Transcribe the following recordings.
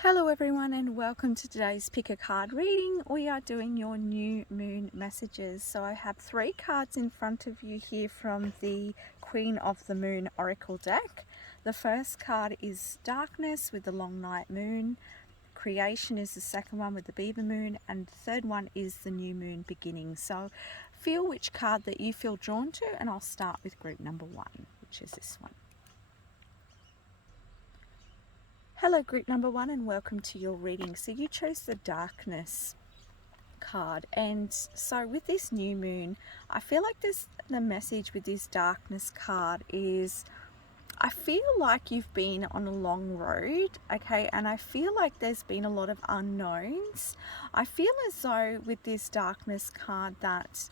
Hello everyone and welcome to today's pick a card reading. We are doing your new moon messages. So I have 3 cards in front of you here from the Queen of the Moon Oracle deck. The first card is Darkness with the long night moon. Creation is the second one with the beaver moon, and the third one is the new moon beginning. So feel which card that you feel drawn to, and I'll start with group number 1, which is this one. Hello group number 1 and welcome to your reading. So you chose the Darkness card, and so with this new moon, I feel like the message with this Darkness card is I feel like you've been on a long road, okay, and I feel like there's been a lot of unknowns. I feel as though with this Darkness card that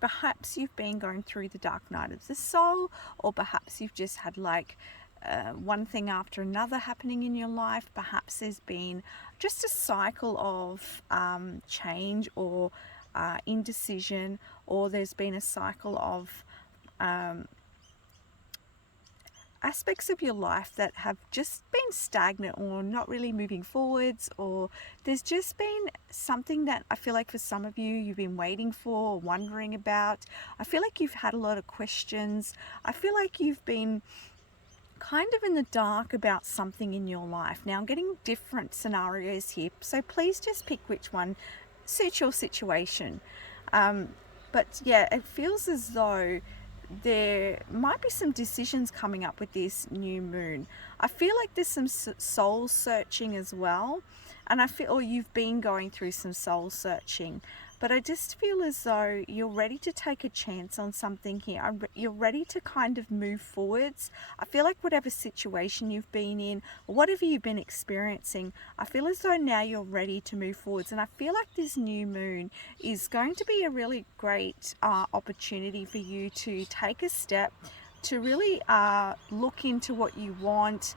perhaps you've been going through the dark night of the soul, or perhaps you've just had one thing after another happening in your life. Perhaps there's been just a cycle of change or indecision, or there's been a cycle of aspects of your life that have just been stagnant or not really moving forwards, or there's just been something that I feel like for some of you you've been waiting for or wondering about. I feel like you've had a lot of questions. I feel like you've been kind of in the dark about something in your life. Now I'm getting different scenarios here, so please just pick which one suits your situation. But yeah, it feels as though there might be some decisions coming up with this new moon. I feel like there's some soul searching as well, and I feel, or you've been going through some soul searching, but I just feel as though you're ready to take a chance on something here. You're ready to kind of move forwards. I feel like whatever situation you've been in, or whatever you've been experiencing, I feel as though now you're ready to move forwards. And I feel like this new moon is going to be a really great opportunity for you to take a step, to really look into what you want,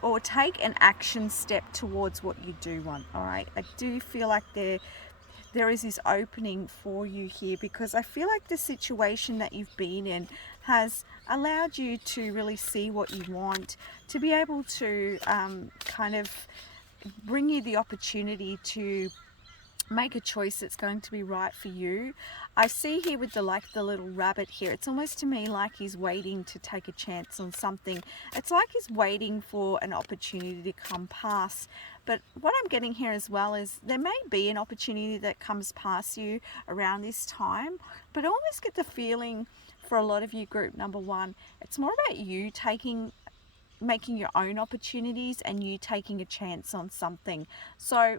or take an action step towards what you do want. All right, I do feel like there is this opening for you here, because I feel like the situation that you've been in has allowed you to really see what you want, to be able to kind of bring you the opportunity to make a choice that's going to be right for you. I see here with the little rabbit here, it's almost to me like he's waiting to take a chance on something. It's like he's waiting for an opportunity to come past. But what I'm getting here as well is there may be an opportunity that comes past you around this time, but I almost get the feeling for a lot of you, group number 1, it's more about you making your own opportunities and you taking a chance on something. So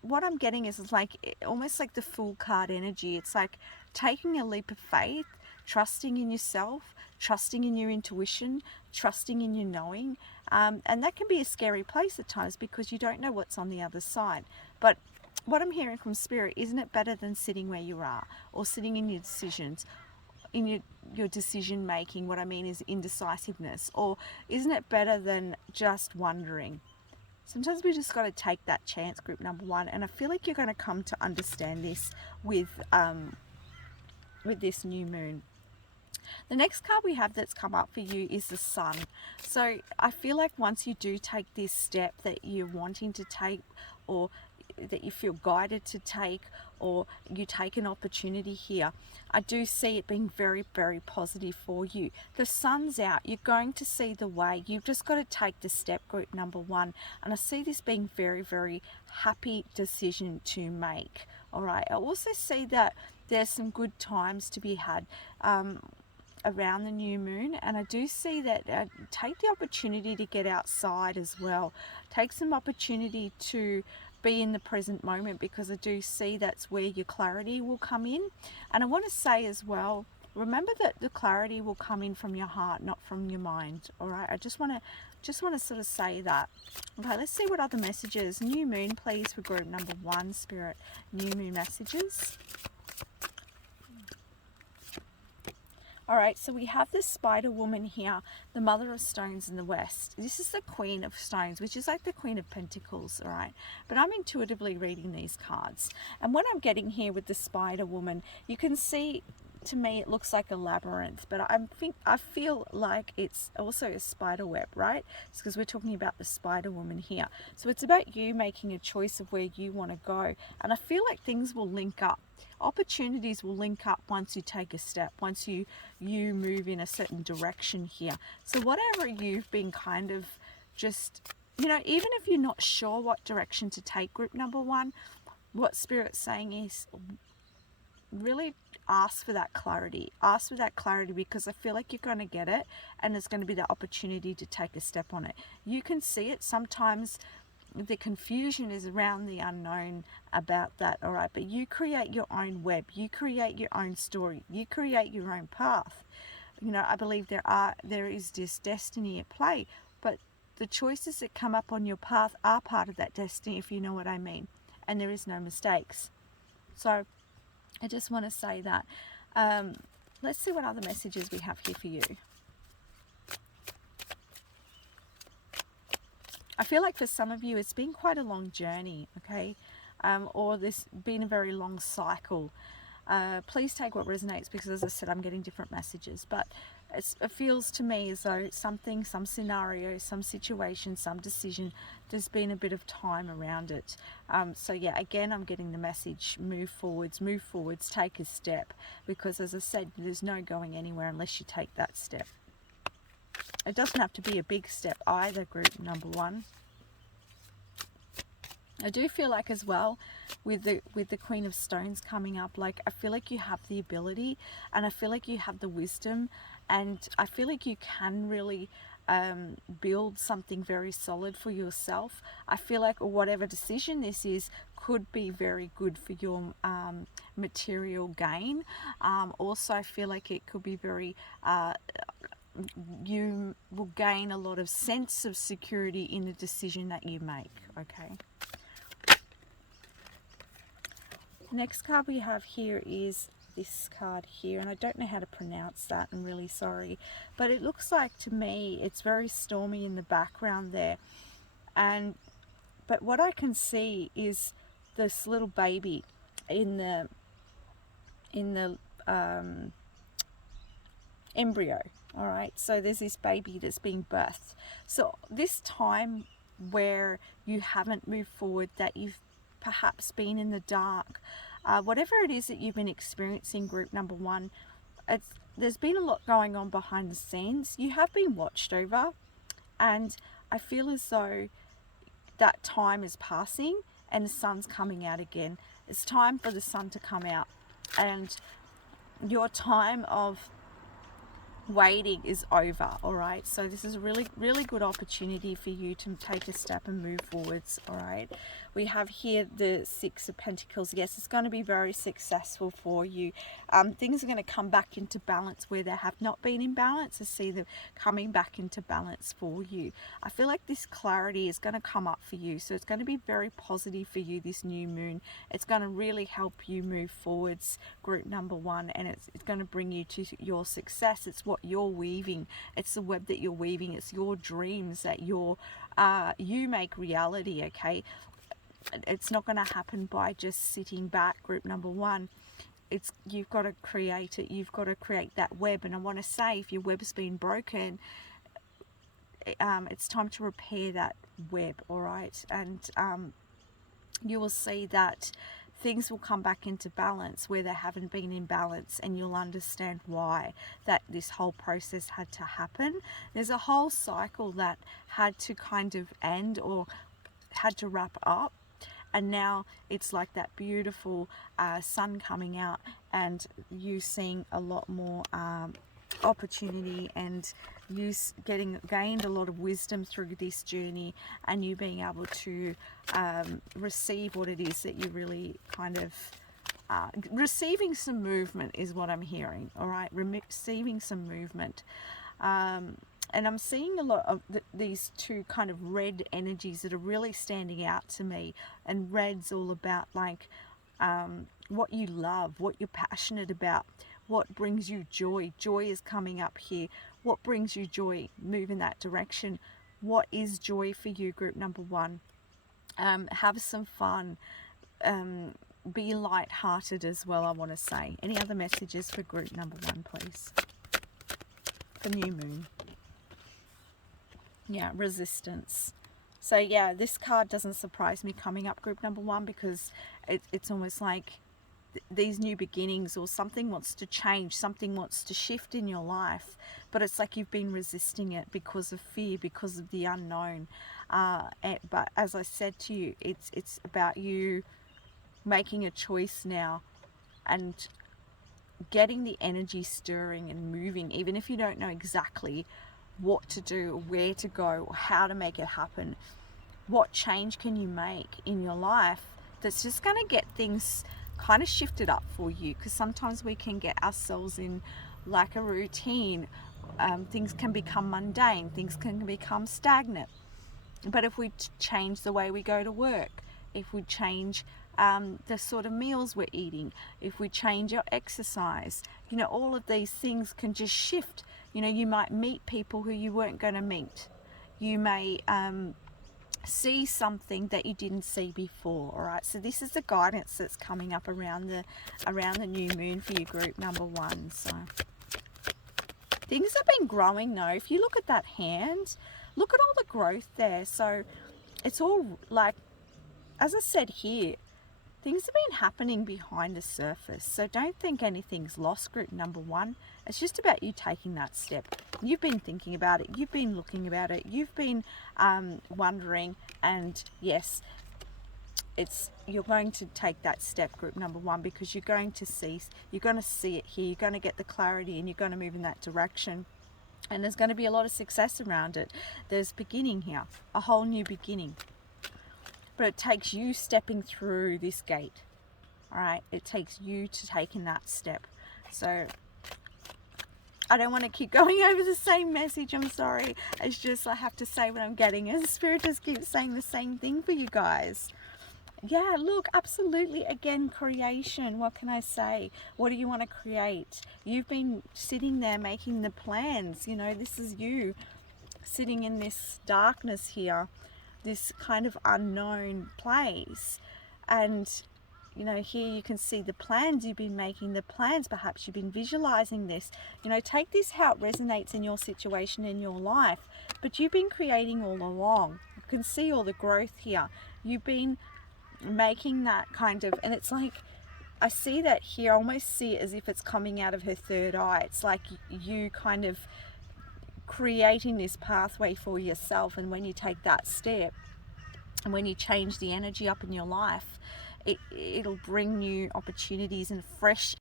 what I'm getting is like almost like the Fool card energy. It's like taking a leap of faith, trusting in yourself, trusting in your intuition, trusting in your knowing. And that can be a scary place at times because you don't know what's on the other side. But what I'm hearing from Spirit, isn't it better than sitting where you are, or sitting in your decisions, in your decision making? What I mean is indecisiveness. Or isn't it better than just wondering? Sometimes we just got to take that chance, group number 1, and I feel like you're going to come to understand this with this new moon. The next card we have that's come up for you is the Sun. So I feel like once you do take this step that you're wanting to take, or that you feel guided to take, or you take an opportunity here, I do see it being very, very positive for you. The sun's out, you're going to see the way. You've just got to take the step, group number 1, and I see this being very, very happy decision to make. All right, I also see that there's some good times to be had around the new moon, and I do see that take the opportunity to get outside as well. Take some opportunity to be in the present moment, because I do see that's where your clarity will come in. And I want to say as well, remember that the clarity will come in from your heart, not from your mind. All right, I just want to sort of say that. Okay, let's see what other messages. New moon, please, for group number 1, Spirit. New moon messages. All right, so we have this Spider Woman here, the Mother of Stones in the West. This is the Queen of Stones, which is like the Queen of Pentacles, all right? But I'm intuitively reading these cards. And what I'm getting here with the Spider Woman, you can see to me it looks like a labyrinth, but I feel like it's also a spider web, right? It's because we're talking about the Spider Woman here. So it's about you making a choice of where you want to go, and I feel like things will link up. Opportunities will link up once you take a step, once you move in a certain direction here. So whatever you've been kind of just, you know, even if you're not sure what direction to take, group number one, what Spirit's saying is really ask for that clarity. Ask for that clarity, because I feel like you're going to get it, and there's going to be the opportunity to take a step on it. You can see it. Sometimes the confusion is around the unknown about that, all right? But you create your own web. You create your own story. You create your own path. You know, I believe there is this destiny at play, but the choices that come up on your path are part of that destiny, if you know what I mean. And there is no mistakes. So I just want to say that. Let's see what other messages we have here for you. I feel like for some of you, it's been quite a long journey, okay? Or this been a very long cycle. Please take what resonates, because as I said, I'm getting different messages, but it feels to me as though something, some scenario, some situation, some decision, there's been a bit of time around it. So yeah, again, I'm getting the message, move forwards, take a step, because as I said, there's no going anywhere unless you take that step. It doesn't have to be a big step either, group number one. I do feel like as well with the Queen of Stones coming up, like I feel like you have the ability, and I feel like you have the wisdom, and I feel like you can really build something very solid for yourself. I feel like whatever decision this is could be very good for your material gain. Also, I feel like it could be very you will gain a lot of sense of security in the decision that you make, okay? Next card we have here is this card here, and I don't know how to pronounce that, I'm really sorry, but it looks like to me it's very stormy in the background there, but what I can see is this little baby in the embryo. All right, so there's this baby that's being birthed. So this time where you haven't moved forward, that you've perhaps been in the dark, whatever it is that you've been experiencing, group number one, there's been a lot going on behind the scenes. You have been watched over, and I feel as though that time is passing and the sun's coming out again. It's time for the sun to come out, and your time of waiting is over. All right, so this is a really good opportunity for you to take a step and move forwards. All right, we have here the Six of Pentacles. Yes, it's going to be very successful for you. Things are going to come back into balance where they have not been in balance. I see them coming back into balance for you. I feel like this clarity is going to come up for you, so it's going to be very positive for you, this new moon. It's going to really help you move forwards, group number one, and it's going to bring you to your success. It's what you're weaving. It's the web that you're weaving. It's your dreams that you make reality, okay? It's not going to happen by just sitting back, group number one. You've got to create it. You've got to create that web. And I want to say, if your web's been broken, it's time to repair that web, all right? And you will see that things will come back into balance where they haven't been in balance, and you'll understand why that this whole process had to happen. There's a whole cycle that had to kind of end or had to wrap up, and now it's like that beautiful sun coming out, and you seeing a lot more opportunity, and you gained a lot of wisdom through this journey, and you being able to receive what it is that you really kind of receiving some movement is what I'm hearing. All right, receiving some movement, and I'm seeing a lot of these two kind of red energies that are really standing out to me. And red's all about like what you love, what you're passionate about, what brings you joy. Joy is coming up here. What brings you joy? Move in that direction. What is joy for you, group number one? Have some fun. be light-hearted as well, I want to say. Any other messages for group number 1, please? For new moon. Yeah, resistance. So yeah, this card doesn't surprise me coming up, group number 1, because it's almost like these new beginnings, or something wants to change, something wants to shift in your life, but it's like you've been resisting it because of fear, because of the unknown. But as I said to you, it's about you making a choice now and getting the energy stirring and moving, even if you don't know exactly what to do, or where to go, or how to make it happen. What change can you make in your life that's just going to get things kind of shifted up for you? Because sometimes we can get ourselves in like a routine. Things can become mundane, things can become stagnant. But if we change the way we go to work, if we change the sort of meals we're eating, if we change our exercise, you know, all of these things can just shift. You know, you might meet people who you weren't going to meet. You may see something that you didn't see before. All right, so this is the guidance that's coming up around the new moon for your group number 1. So things have been growing though. If you look at that hand, look at all the growth there. So it's all like, as I said here, things have been happening behind the surface. So don't think anything's lost, group number 1. It's just about you taking that step. You've been thinking about it. You've been looking about it. You've been wondering. And yes, you're going to take that step, group number 1, because you're going to see it here. You're going to get the clarity, and you're going to move in that direction. And there's going to be a lot of success around it. There's beginning here, a whole new beginning. But it takes you stepping through this gate. All right, it takes you to taking that step. So I don't want to keep going over the same message. I'm sorry. It's just I have to say what I'm getting. And Spirit just keeps saying the same thing for you guys. Yeah, look, absolutely. Again, creation. What can I say? What do you want to create? You've been sitting there making the plans. You know, this is you sitting in this darkness here, this kind of unknown place. And you know, here you can see the plans. You've been making the plans. Perhaps you've been visualizing this. You know, take this how it resonates in your situation, in your life. But you've been creating all along. You can see all the growth here. You've been making that kind of, and it's like, I see that here. I almost see it as if it's coming out of her third eye. It's like you kind of creating this pathway for yourself. And when you take that step, and when you change the energy up in your life, it'll bring new opportunities and fresh.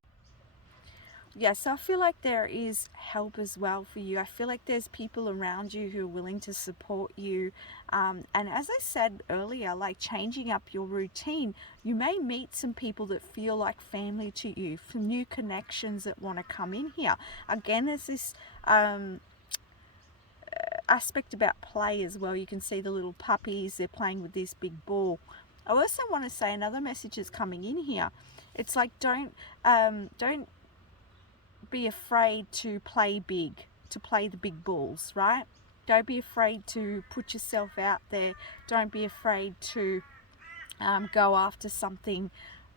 Yeah, so I feel like there is help as well for you. I feel like there's people around you who are willing to support you. And as I said earlier, like changing up your routine, you may meet some people that feel like family to you, for new connections that want to come in here. Again, there's this aspect about play as well. You can see the little puppies, they're playing with this big ball. I also want to say another message is coming in here. It's like don't be afraid to play big, to play the big balls, right? Don't be afraid to put yourself out there. Don't be afraid to go after something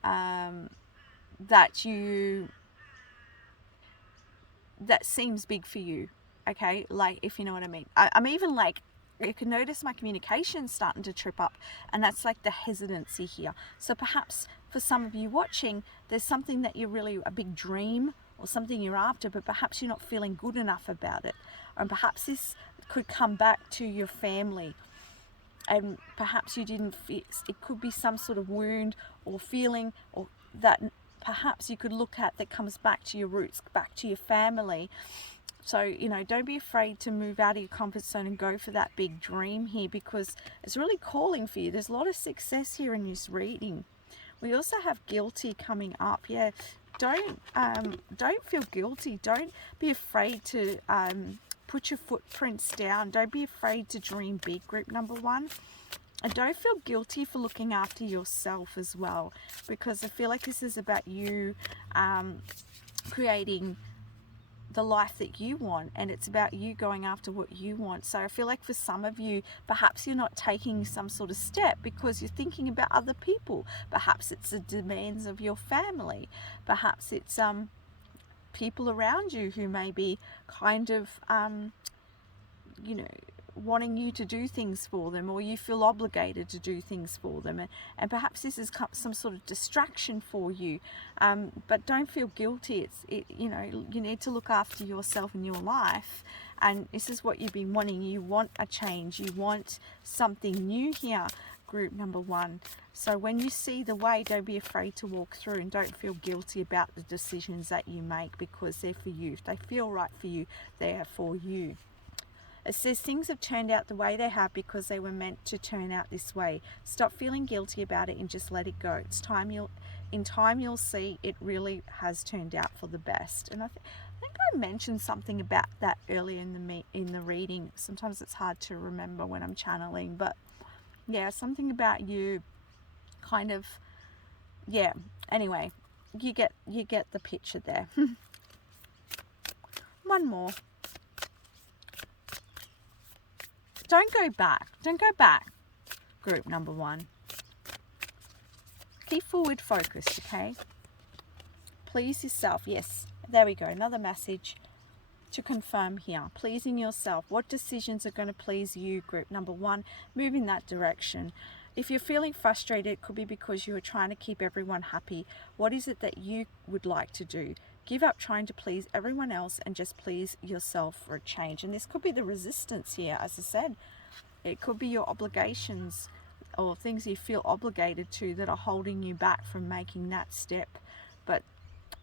that seems big for you. Okay, like, if you know what I mean. I'm even like, you can notice my communication starting to trip up, and that's like the hesitancy here. So perhaps for some of you watching, there's something that you're really, a big dream or something you're after, but perhaps you're not feeling good enough about it. And perhaps this could come back to your family, and perhaps you didn't feel, it could be some sort of wound or feeling, or that perhaps you could look at that comes back to your roots, back to your family. So, you know, don't be afraid to move out of your comfort zone and go for that big dream here, because it's really calling for you. There's a lot of success here in this reading. We also have guilty coming up. Yeah, don't feel guilty. Don't be afraid to put your footprints down. Don't be afraid to dream big, group number 1. And don't feel guilty for looking after yourself as well, because I feel like this is about you creating the life that you want, and it's about you going after what you want. So I feel like for some of you, perhaps you're not taking some sort of step because you're thinking about other people. Perhaps it's the demands of your family. Perhaps it's people around you who may be kind of you know, wanting you to do things for them, or you feel obligated to do things for them, and perhaps this is some sort of distraction for you, but don't feel guilty. You know, you need to look after yourself and your life, and this is what you've been wanting. You want a change, you want something new here, group number 1. So when you see the way, don't be afraid to walk through, and don't feel guilty about the decisions that you make, because they're for you. If they feel right for you, they are for you. It says things have turned out the way they have because they were meant to turn out this way. Stop feeling guilty about it and just let it go. In time you'll see it really has turned out for the best. And I think I mentioned something about that earlier in the reading. Sometimes it's hard to remember when I'm channeling, but yeah, something about you kind of, yeah. Anyway, you get the picture there. One more. Don't go back. Don't go back, group number 1. Keep forward focused, okay? Please yourself. Yes, there we go. Another message to confirm here. Pleasing yourself. What decisions are going to please you, group number 1? Move in that direction. If you're feeling frustrated, it could be because you are trying to keep everyone happy. What is it that you would like to do? Give up trying to please everyone else and just please yourself for a change. And this could be the resistance here, as I said. It could be your obligations or things you feel obligated to that are holding you back from making that step. But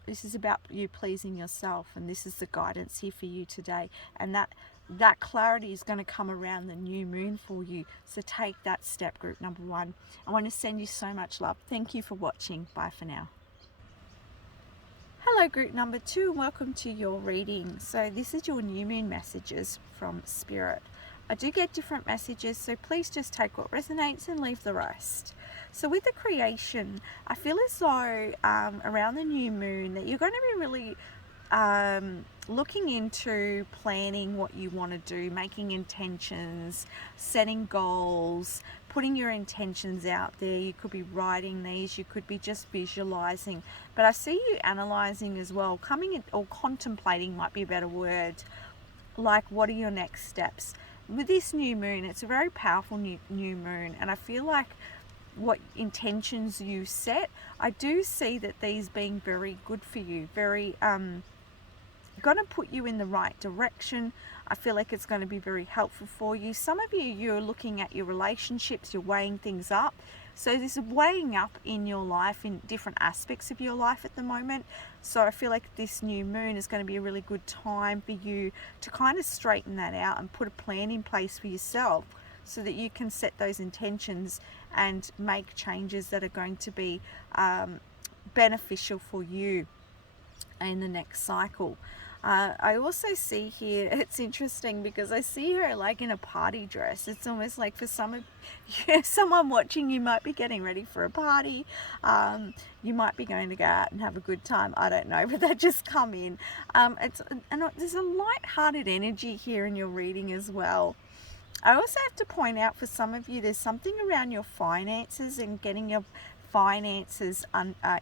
this is about you pleasing yourself, and this is the guidance here for you today. And that clarity is going to come around the new moon for you. So take that step, group number 1. I want to send you so much love. Thank you for watching. Bye for now. Hello, group number 2. Welcome to your reading. So this is your new moon messages from Spirit. I do get different messages, so please just take what resonates and leave the rest. So with the creation, I feel as though around the new moon that you're going to be really looking into planning what you want to do, making intentions, setting goals, putting your intentions out there. You could be writing these, you could be just visualizing, but I see you analyzing as well, coming in, or contemplating might be a better word, like what are your next steps. With this new moon, it's a very powerful new moon, and I feel like what intentions you set, I do see that these being very good for you, very going to put you in the right direction. I feel like it's going to be very helpful for you. Some of you, you're looking at your relationships, you're weighing things up. So this is weighing up in your life, in different aspects of your life at the moment. So I feel like this new moon is going to be a really good time for you to kind of straighten that out and put a plan in place for yourself, so that you can set those intentions and make changes that are going to be beneficial for you in the next cycle. I also see here, it's interesting because I see her like in a party dress. It's almost like for someone watching, you might be getting ready for a party. You might be going to go out and have a good time. I don't know, but that just come in. There's a light-hearted energy here in your reading as well. I also have to point out for some of you, there's something around your finances and getting your finances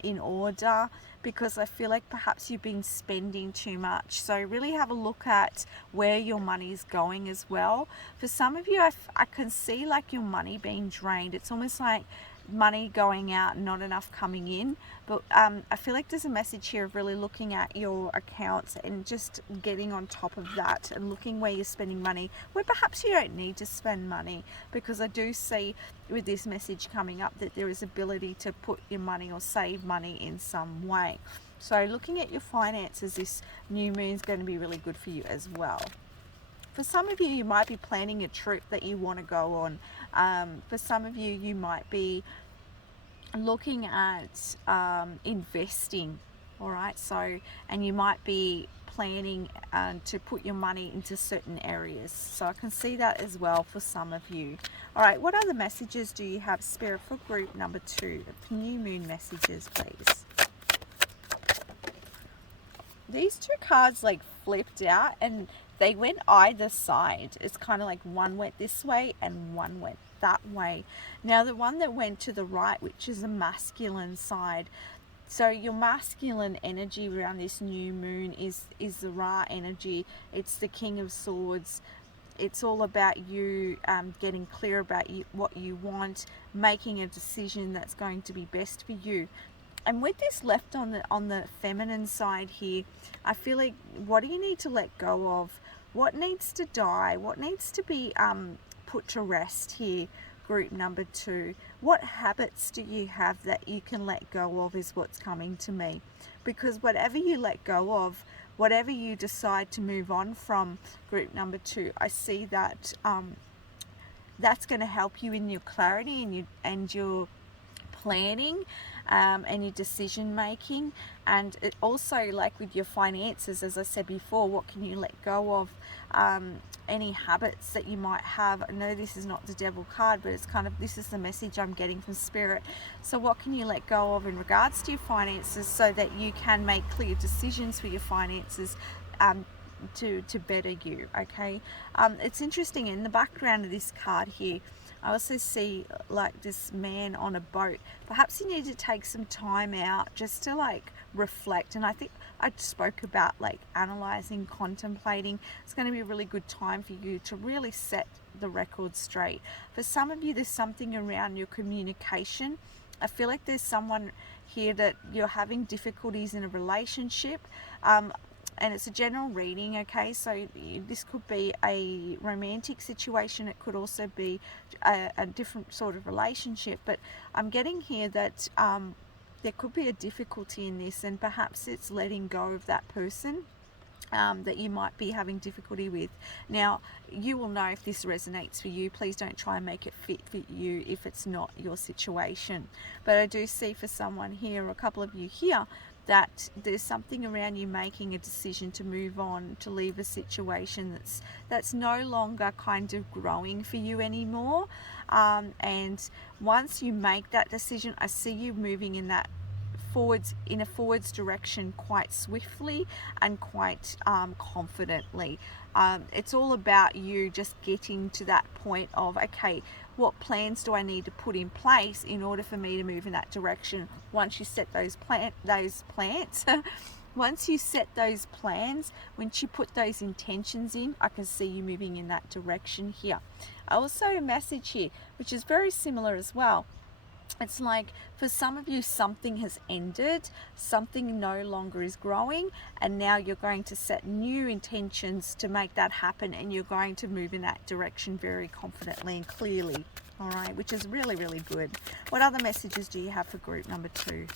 in order, because I feel like perhaps you've been spending too much. So really have a look at where your money is going as well. For some of you, I can see like your money being drained. It's almost like money going out and not enough coming in. But I feel like there's a message here of really looking at your accounts and just getting on top of that and looking where you're spending money, where perhaps you don't need to spend money, because I do see with this message coming up that there is ability to put your money or save money in some way. So looking at your finances, this new moon is going to be really good for you as well. For some of you, you might be planning a trip that you want to go on. For some of you, you might be looking at investing, all right? So, and you might be planning to put your money into certain areas. So I can see that as well for some of you. All right, what other messages do you have, Spirit, for group number 2? New moon messages, please. these two cards like flipped out and they went either side. It's kind of like one went this way and one went that way. Now the one that went to the right, which is the masculine side, so your masculine energy around this new moon is the Ra energy. It's the King of Swords. It's all about you getting clear about what you want, making a decision that's going to be best for you. And with this left on the feminine side here, I feel like, what do you need to let go of? What needs to die? What needs to be put to rest here, group number 2? What habits do you have that you can let go of is what's coming to me. Because whatever you let go of, whatever you decide to move on from, group number 2, I see that that's going to help you in your clarity and your planning and your decision making. And it also, like with your finances, as I said before, what can you let go of? Any habits that you might have. I know this is not the devil card, but it's kind of, this is the message I'm getting from spirit. So what can you let go of in regards to your finances so that you can make clear decisions for your finances to better you? Okay. It's interesting, in the background of this card here, I also see like this man on a boat. Perhaps you need to take some time out just to like reflect. And I think I spoke about like analyzing, contemplating. It's going to be a really good time for you to really set the record straight. For some of you, there's something around your communication. I feel like there's someone here that you're having difficulties in a relationship. And it's a general reading, okay? So this could be a romantic situation. It could also be a different sort of relationship. But I'm getting here that there could be a difficulty in this, and perhaps it's letting go of that person that you might be having difficulty with. Now, you will know if this resonates for you. Please don't try and make it fit for you if it's not your situation. But I do see for someone here, a couple of you here, that there's something around you making a decision to move on, to leave a situation that's no longer kind of growing for you anymore. And once you make that decision, I see you moving in that forwards direction quite swiftly and quite confidently. It's all about you just getting to that point of, okay, what plans do I need to put in place in order for me to move in that direction? Once you set those plans, once you set those plans, once you put those intentions in, I can see you moving in that direction here. Also a message here, which is very similar as well. It's like for some of you, something has ended, something no longer is growing, and now you're going to set new intentions to make that happen, and you're going to move in that direction very confidently and clearly. All right, which is really, really good. What other messages do you have for group number 2?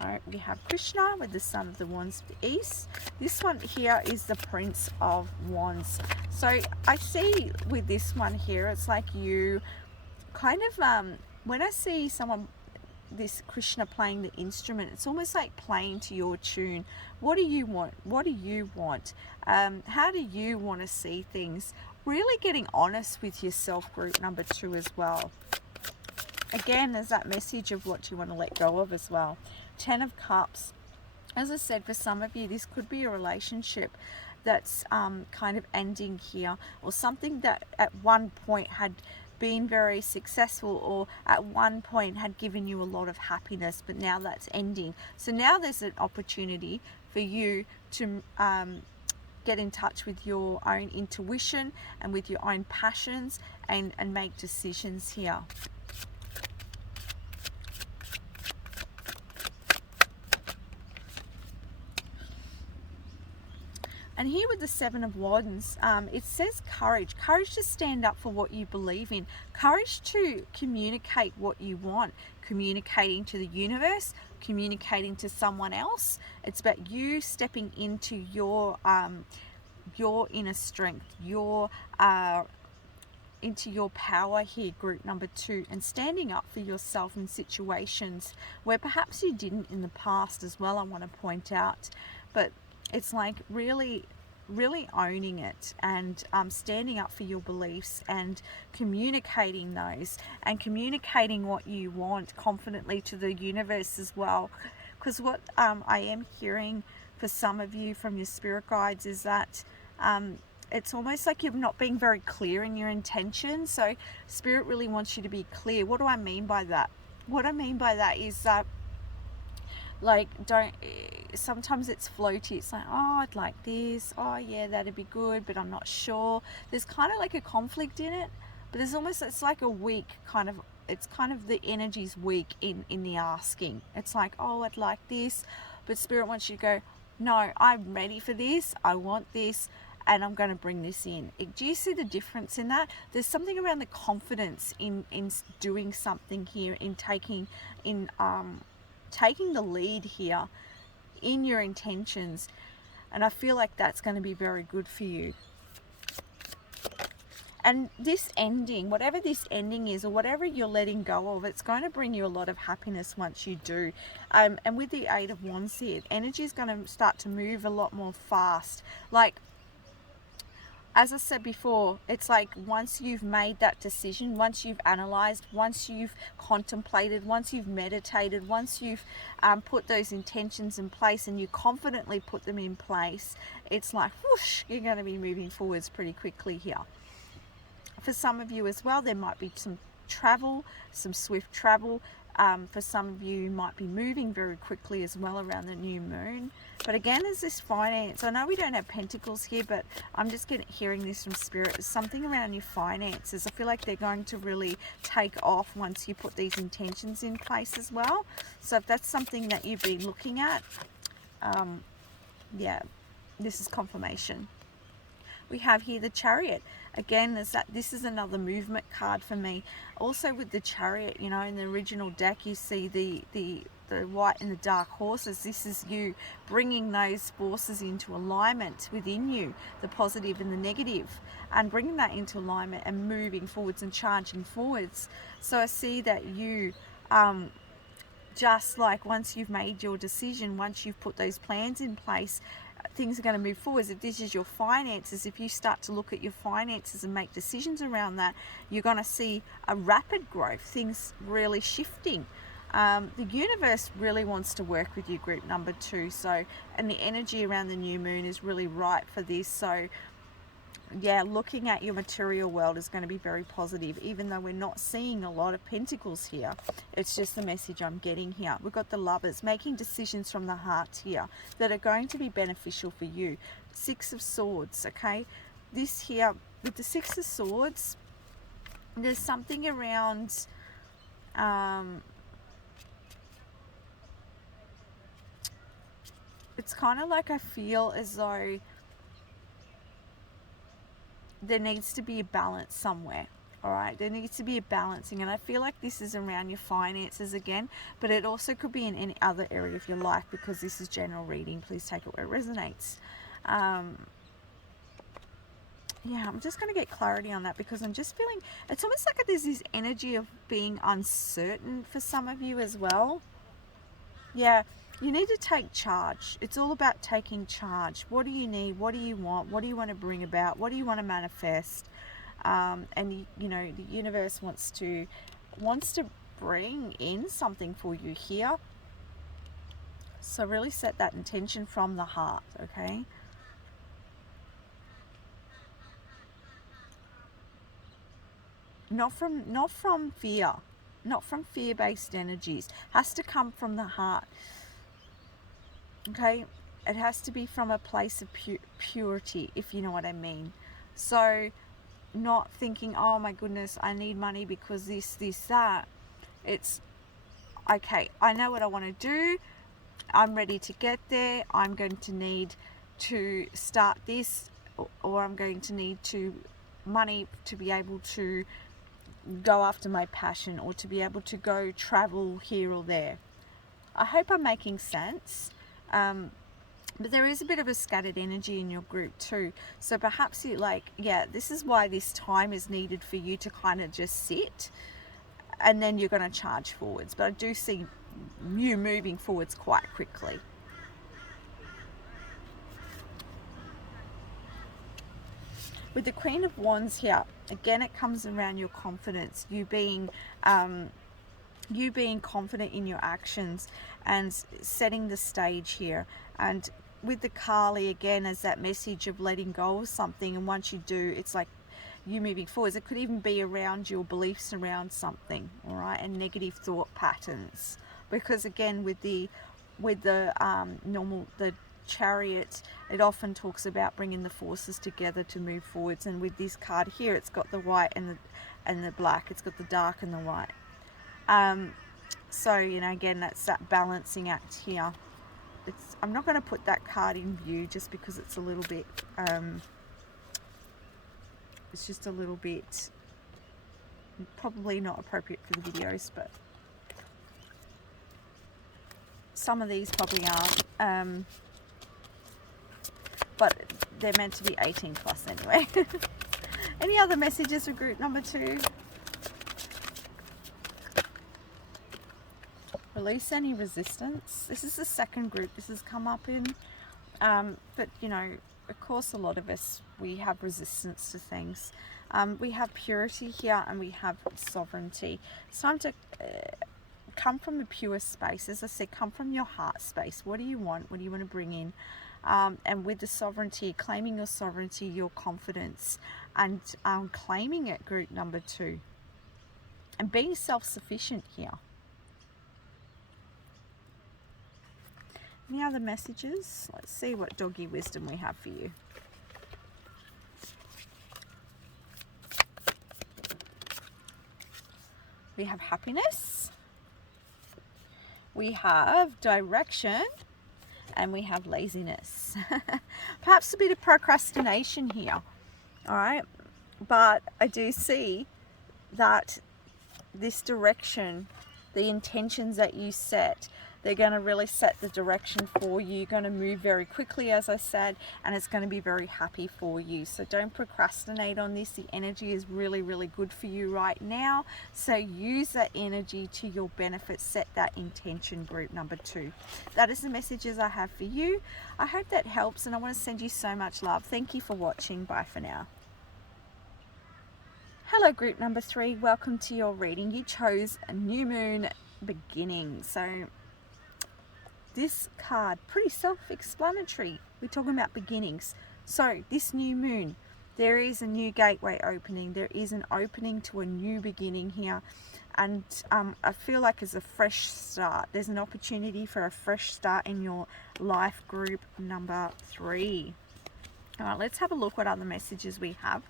All right, we have Krishna with the Son of the Wands of the East. This one here is the Prince of Wands. So I see with this one here, it's like you kind of, when I see someone, this Krishna playing the instrument, it's almost like playing to your tune. What do you want? What do you want? How do you want to see things? Really getting honest with yourself, group number 2 as well. Again, there's that message of what you want to let go of as well. 10 of Cups. As I said, for some of you, this could be a relationship that's kind of ending here, or something that at one point had been very successful, or at one point had given you a lot of happiness, but now that's ending. So now there's an opportunity for you to get in touch with your own intuition and with your own passions and make decisions here. And here with the 7 of Wands, it says courage. Courage to stand up for what you believe in. Courage to communicate what you want. Communicating to the universe, communicating to someone else. It's about you stepping into your inner strength, into your power here, group number 2, and standing up for yourself in situations where perhaps you didn't in the past as well, I want to point out. But it's like really owning it and standing up for your beliefs and communicating those and communicating what you want confidently to the universe as well. Because what I am hearing for some of you from your spirit guides is that it's almost like you're not being very clear in your intentions. So spirit really wants you to be clear. What do I mean by that? What I mean by that is that, like, don't, sometimes it's floaty. It's like, oh, I'd like this, oh yeah, that'd be good, but I'm not sure. There's kind of like a conflict in it, but there's almost, it's like a weak kind of, it's kind of, the energy's weak in the asking. It's like, oh, I'd like this, but spirit wants you to go, no, I'm ready for this, I want this, and I'm going to bring this in. Do you see the difference in that? There's something around the confidence in doing something here, in taking the lead here in your intentions, and I feel like that's going to be very good for you. And this ending, whatever this ending is, or whatever you're letting go of, it's going to bring you a lot of happiness once you do. And with the Eight of Wands here, energy is going to start to move a lot more fast. Like, as I said before, it's like once you've made that decision, once you've analyzed, once you've contemplated, once you've meditated, once you've put those intentions in place and you confidently put them in place, it's like whoosh, you're going to be moving forwards pretty quickly here. For some of you as well, there might be some travel, some swift travel. For some of you, you might be moving very quickly as well around the new moon. But again, there's this finance. I know we don't have pentacles here, but I'm just hearing this from spirit. There's something around your finances. I feel like they're going to really take off once you put these intentions in place as well. So if that's something that you've been looking at, yeah, this is confirmation. We have here the Chariot. Again, this is another movement card for me. Also with the Chariot, you know, in the original deck, you see the white and the dark horses. This is you bringing those forces into alignment within you, the positive and the negative, and bringing that into alignment and moving forwards and charging forwards. So I see that you, just like once you've made your decision, once you've put those plans in place, things are going to move forwards. If this is your finances, if you start to look at your finances and make decisions around that, you're going to see a rapid growth, things really shifting. The universe really wants to work with you, group number 2. So, and the energy around the new moon is really right for this. So yeah, looking at your material world is going to be very positive, even though we're not seeing a lot of pentacles here. It's just the message I'm getting here. We've got the Lovers, making decisions from the heart here that are going to be beneficial for you. Six of Swords, okay? This here, with the Six of Swords, there's something around, it's kind of like I feel as though there needs to be a balance somewhere. All right, there needs to be a balancing, and I feel like this is around your finances again, but it also could be in any other area of your life, because this is general reading. Please take it where it resonates. Yeah, I'm just going to get clarity on that, because I'm just feeling it's almost like there's this energy of being uncertain for some of you as well. Yeah, you need to take charge. It's all about taking charge. What do you need? What do you want? What do you want to bring about? What do you want to manifest? And you know, the universe wants to bring in something for you here. So really set that intention from the heart, okay? Not from fear, not from fear-based energies. Has to come from the heart. Okay, it has to be from a place of purity, if you know what I mean. So not thinking, oh my goodness, I need money because this, that. It's, okay, I know what I want to do. I'm ready to get there. I'm going to need to start this, or I'm going to need money to be able to go after my passion, or to be able to go travel here or there. I hope I'm making sense. But there is a bit of a scattered energy in your group too. So perhaps you this is why this time is needed for you to kind of just sit, and then you're going to charge forwards. But I do see you moving forwards quite quickly. With the Queen of Wands here, again, it comes around your confidence, you being you being confident in your actions and setting the stage here. And with the Kali again as that message of letting go of something, and once you do, it's like you moving forwards. It could even be around your beliefs around something, all right, and negative thought patterns, because again with the the Chariot, it often talks about bringing the forces together to move forwards. And with this card here, it's got the white and the black, it's got the dark and the white. So you know, again, that's that balancing act here. I'm not going to put that card in view just because it's a little bit it's just a little bit probably not appropriate for the videos, but some of these probably aren't, but they're meant to be 18 plus anyway. Any other messages for group number 2? Release any resistance. This is the second group this has come up in, but you know, of course a lot of us, we have resistance to things. We have purity here and we have sovereignty. It's time to come from a pure space. As I said, come from your heart space. What do you want? What do you want to bring in? And with the sovereignty, claiming your sovereignty, your confidence, and claiming it, group number 2. And being self-sufficient here. Any other messages? Let's see what doggy wisdom we have for you. We have happiness. We have direction. And we have laziness. Perhaps a bit of procrastination here. All right. But I do see that this direction, the intentions that you set, they're going to really set the direction for you. You're going to move very quickly, as I said, and it's going to be very happy for you. So don't procrastinate on this. The energy is really, really good for you right now. So use that energy to your benefit. Set that intention, group number 2. That is the messages I have for you. I hope that helps, and I want to send you so much love. Thank you for watching. Bye for now. Hello, group number 3. Welcome to your reading. You chose a new moon beginning. So this card, pretty self-explanatory. We're talking about beginnings. So this new moon, there is a new gateway opening. There is an opening to a new beginning here. And I feel like it's a fresh start. There's an opportunity for a fresh start in your life, group number 3. All right, let's have a look what other messages we have.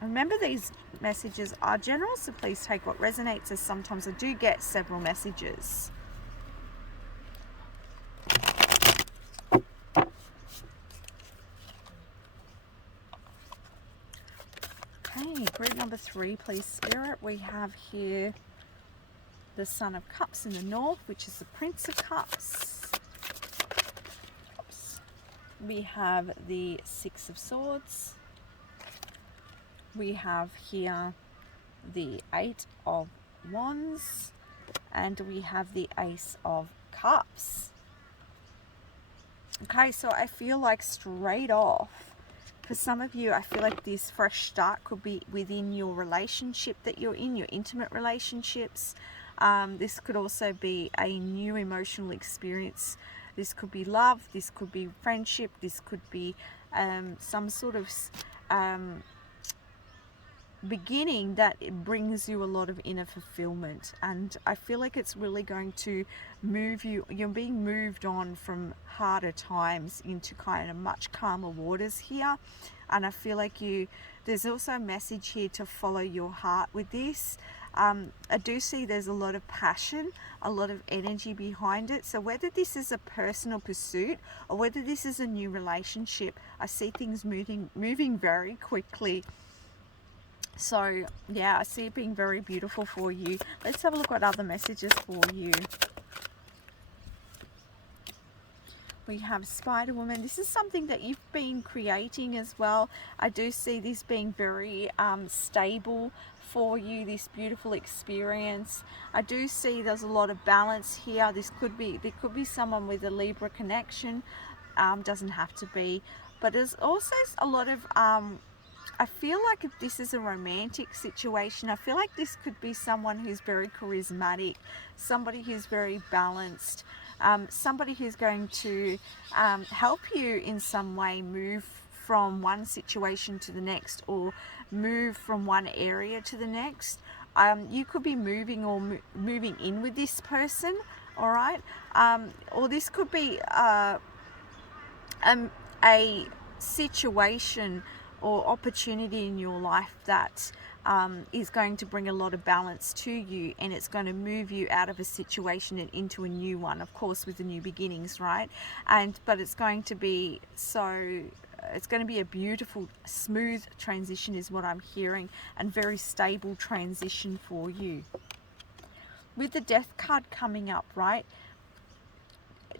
Remember, these messages are general, so please take what resonates, as sometimes I do get several messages. Okay, group number 3, please, Spirit. We have here the Son of Cups in the north, which is the Prince of Cups. We have the Six of Swords. We have here the 8 of Wands, and we have the Ace of Cups. Okay, so I feel like straight off, for some of you, I feel like this fresh start could be within your relationship that you're in, your intimate relationships. This could also be a new emotional experience. This could be love, this could be friendship, this could be some sort of beginning that it brings you a lot of inner fulfillment. And I feel like it's really going to move you. You're being moved on from harder times into kind of much calmer waters here. And I feel like there's also a message here to follow your heart with this. I do see there's a lot of passion, a lot of energy behind it. So whether this is a personal pursuit or whether this is a new relationship, I see things moving very quickly. So yeah, I see it being very beautiful for you. Let's have a look at other messages for you. We have Spider Woman. This is something that you've been creating as well. I do see this being very stable for you, this beautiful experience. I do see there's a lot of balance here. There could be someone with a Libra connection. Doesn't have to be, but there's also a lot of I feel like if this is a romantic situation, I feel like this could be someone who's very charismatic, somebody who's very balanced, somebody who's going to help you in some way move from one situation to the next, or move from one area to the next. You could be moving or moving in with this person, all right? Or this could be a situation or opportunity in your life that is going to bring a lot of balance to you, and it's going to move you out of a situation and into a new one, of course with the new beginnings, right? But it's going to be it's going to be a beautiful, smooth transition is what I'm hearing, and very stable transition for you. With the Death card coming up, right?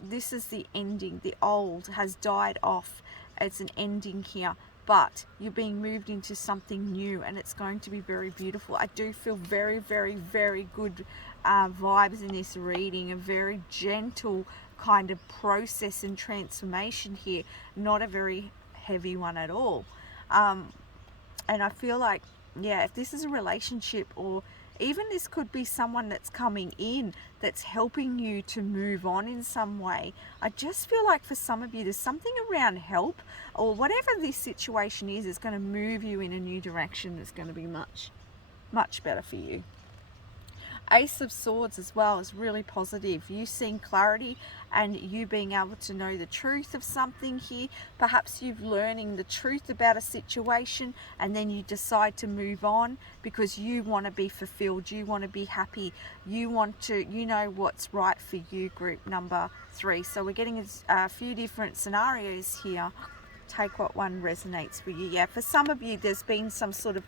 This is the ending. The old has died off. It's an ending here, but you're being moved into something new, and it's going to be very beautiful. I do feel very, very, very good vibes in this reading, a very gentle kind of process and transformation here, not a very heavy one at all. And I feel like, yeah, if this is a relationship, or even this could be someone that's coming in that's helping you to move on in some way. I just feel like for some of you, there's something around help, or whatever this situation is going to move you in a new direction that's going to be much, much better for you. Ace of Swords as well is really positive. You seeing clarity and you being able to know the truth of something here. Perhaps you've learning the truth about a situation, and then you decide to move on because you want to be fulfilled, you want to be happy, you want to, you know what's right for you, group number 3. So we're getting a few different scenarios here. Take what one resonates for you. Yeah, for some of you, there's been some sort of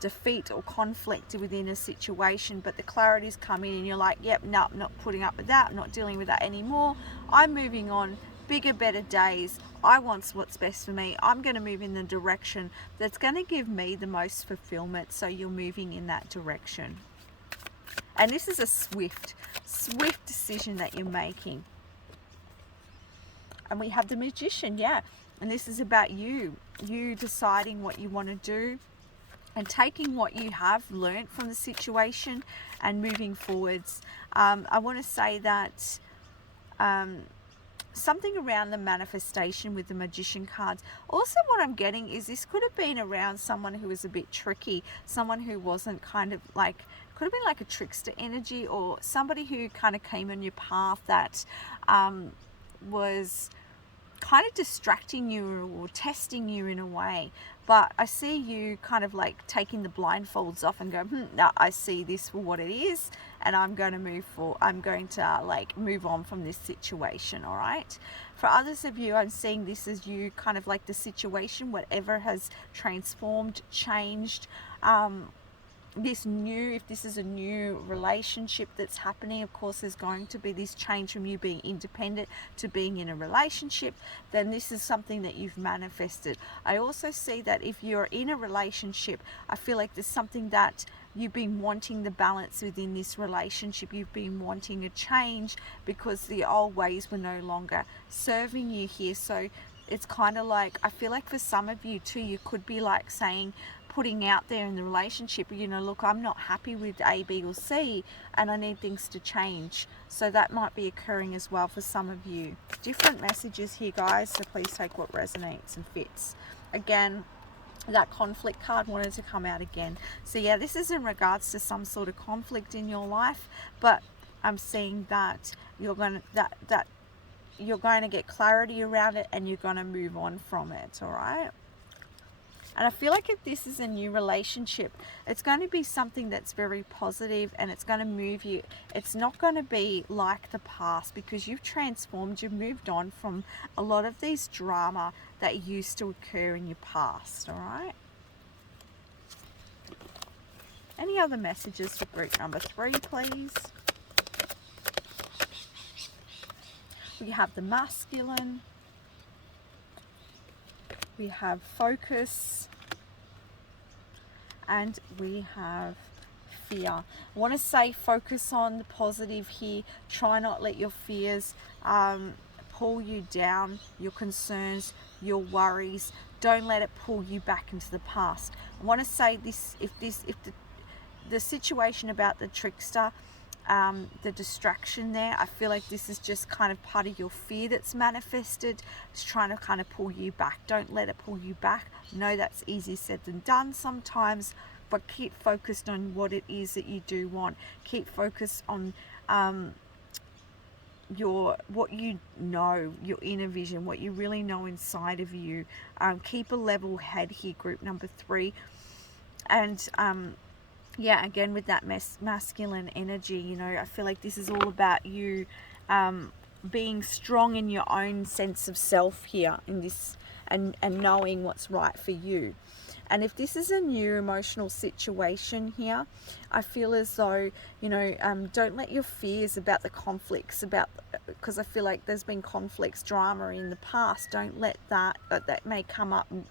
defeat or conflict within a situation, but the clarity's come in and you're like, yep, no, I'm not putting up with that, I'm not dealing with that anymore, I'm moving on, bigger, better days, I want what's best for me, I'm going to move in the direction that's going to give me the most fulfillment. So you're moving in that direction, and this is a swift decision that you're making. And we have the Magician, yeah. And this is about you deciding what you want to do, and taking what you have learned from the situation and moving forwards. I want to say that something around the manifestation with the Magician cards. Also what I'm getting is this could have been around someone who was a bit tricky, someone who wasn't kind of like, could have been like a trickster energy, or somebody who kind of came on your path that was kind of distracting you or testing you in a way. But I see you kind of like taking the blindfolds off and go, no, I see this for what it is, and I'm going to move on from this situation. All right. For others of you, I'm seeing this as you kind of like the situation, whatever has transformed, changed, if this is a new relationship that's happening, of course there's going to be this change from you being independent to being in a relationship. Then this is something that you've manifested. I also see that if you're in a relationship, I feel like there's something that you've been wanting, the balance within this relationship, you've been wanting a change because the old ways were no longer serving you here. So it's kind of like, I feel like for some of you too, you could be like saying, putting out there in the relationship, you know, look, I'm not happy with A, B or C, and I need things to change. So that might be occurring as well for some of you. Different messages here, guys, so please take what resonates and fits. Again, that conflict card wanted to come out again. So yeah, this is in regards to some sort of conflict in your life, but I'm seeing that you're going to get clarity around it, and you're going to move on from it. All right. And I feel like if this is a new relationship, it's going to be something that's very positive, and it's going to move you. It's not going to be like the past, because you've transformed, you've moved on from a lot of these drama that used to occur in your past. All right. Any other messages for group number 3, please? We have the masculine. We have focus, and we have fear. I want to say focus on the positive here. Try not let your fears pull you down, your concerns, your worries. don't let it pull you back into the past. I want to say this, if the situation about the trickster, the distraction there, I feel like this is just kind of part of your fear that's manifested. It's trying to kind of pull you back. Don't let it pull you back. No, that's easier said than done sometimes, but keep focused on what it is that you do want. Keep focused on what you know, your inner vision, what you really know inside of you. Keep a level head here, group number 3. And yeah, again with that masculine energy, you know, I feel like this is all about you being strong in your own sense of self here in this, and knowing what's right for you. And if this is a new emotional situation here, I feel as though, you know, don't let your fears about the conflicts, because I feel like there's been conflicts, drama in the past, don't let that may come up and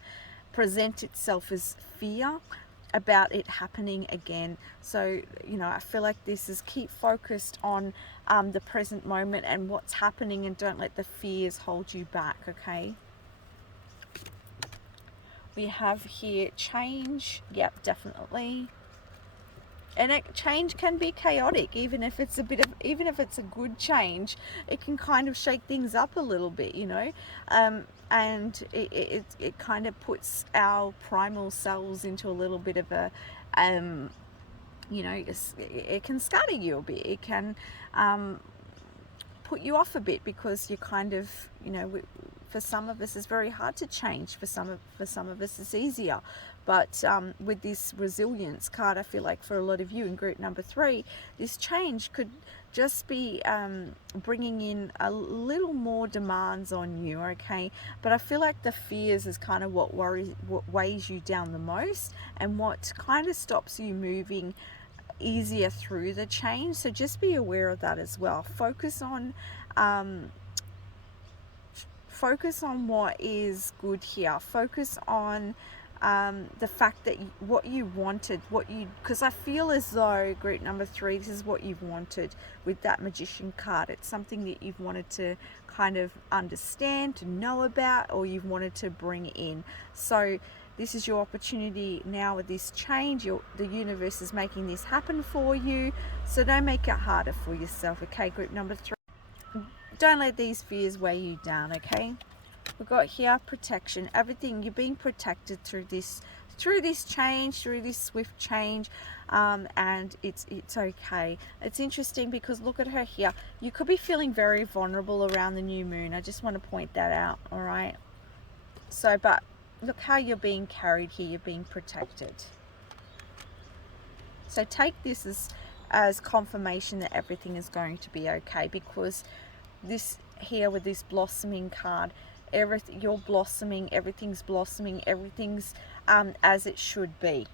present itself as fear about it happening again. So, you know, I feel like this is keep focused on the present moment and what's happening, and don't let the fears hold you back, okay? We have here change. Yep, definitely. And change can be chaotic, even if it's a good change, it can kind of shake things up a little bit, you know. And it kind of puts our primal selves into a little bit of a, you know, it can scatter you a bit. It can put you off a bit, because you kind of, you know, for some of us it's very hard to change. For some of us it's easier. But with this resilience card, I feel like for a lot of you in group number 3, this change could just be bringing in a little more demands on you, okay? But I feel like the fears is kind of what weighs you down the most, and what kind of stops you moving easier through the change. So just be aware of that as well. Focus on what is good here. Focus on the fact that what you wanted, because I feel as though group number 3, this is what you've wanted with that Magician card. It's something that you've wanted to kind of understand, to know about, or you've wanted to bring in. So this is your opportunity now with this change. The universe is making this happen for you. So don't make it harder for yourself, okay, group number 3. Don't let these fears weigh you down, okay? We've got here protection. Everything, you're being protected through this change, through this swift change, and it's okay. It's interesting because look at her here. You could be feeling very vulnerable around the new moon. I just want to point that out, all right? So, but look how you're being carried here. You're being protected. So take this as confirmation that everything is going to be okay, because this here with this blossoming card, you're blossoming, everything's as it should be.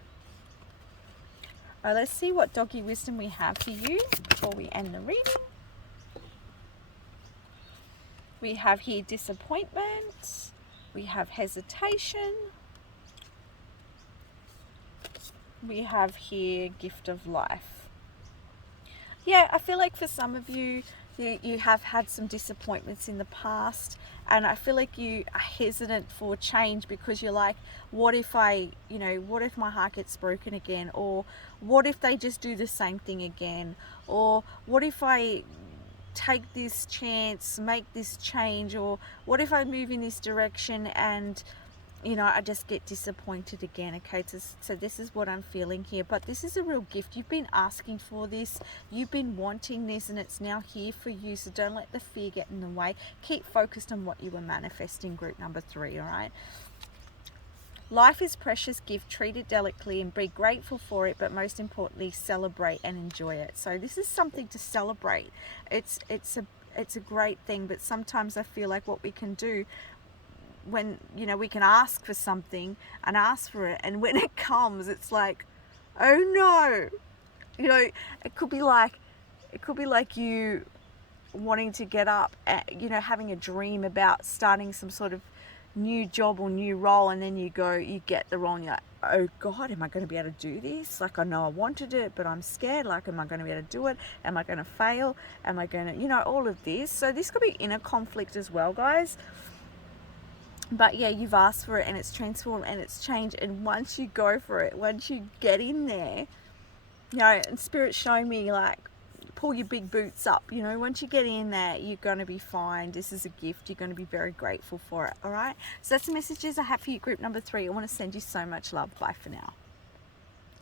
All right, let's see what doggy wisdom we have for you before we end the reading. We have here disappointment, we have hesitation, we have here gift of life. Yeah, I feel like for some of you, you have had some disappointments in the past, and I feel like you are hesitant for change because you're like, what if my heart gets broken again? Or what if they just do the same thing again? Or what if I take this chance, make this change? Or what if I move in this direction and I just get disappointed again, okay? So this is what I'm feeling here. But this is a real gift. You've been asking for this. You've been wanting this, and it's now here for you. So don't let the fear get in the way. Keep focused on what you were manifesting, group number 3, all right? Life is precious gift. Treat it delicately and be grateful for it, but most importantly, celebrate and enjoy it. So this is something to celebrate. It's a great thing, but sometimes I feel like what we can do when we can ask for something and ask for it, and when it comes it's like, oh no, it could be like you wanting to get up, having a dream about starting some sort of new job or new role, and then you get the role and you're like, oh God, am I going to be able to do this? Like, I know I wanted it, but I'm scared. Like, am I going to be able to do it? Am I going to fail? Am I going to, all of this. So this could be inner conflict as well, guys. But yeah, you've asked for it and it's transformed and it's changed. And once you go for it, once you get in there, you know, and Spirit's showing me like, pull your big boots up. You know, once you get in there, you're going to be fine. This is a gift. You're going to be very grateful for it. All right. So that's the messages I have for you, group number 3. I want to send you so much love. Bye for now.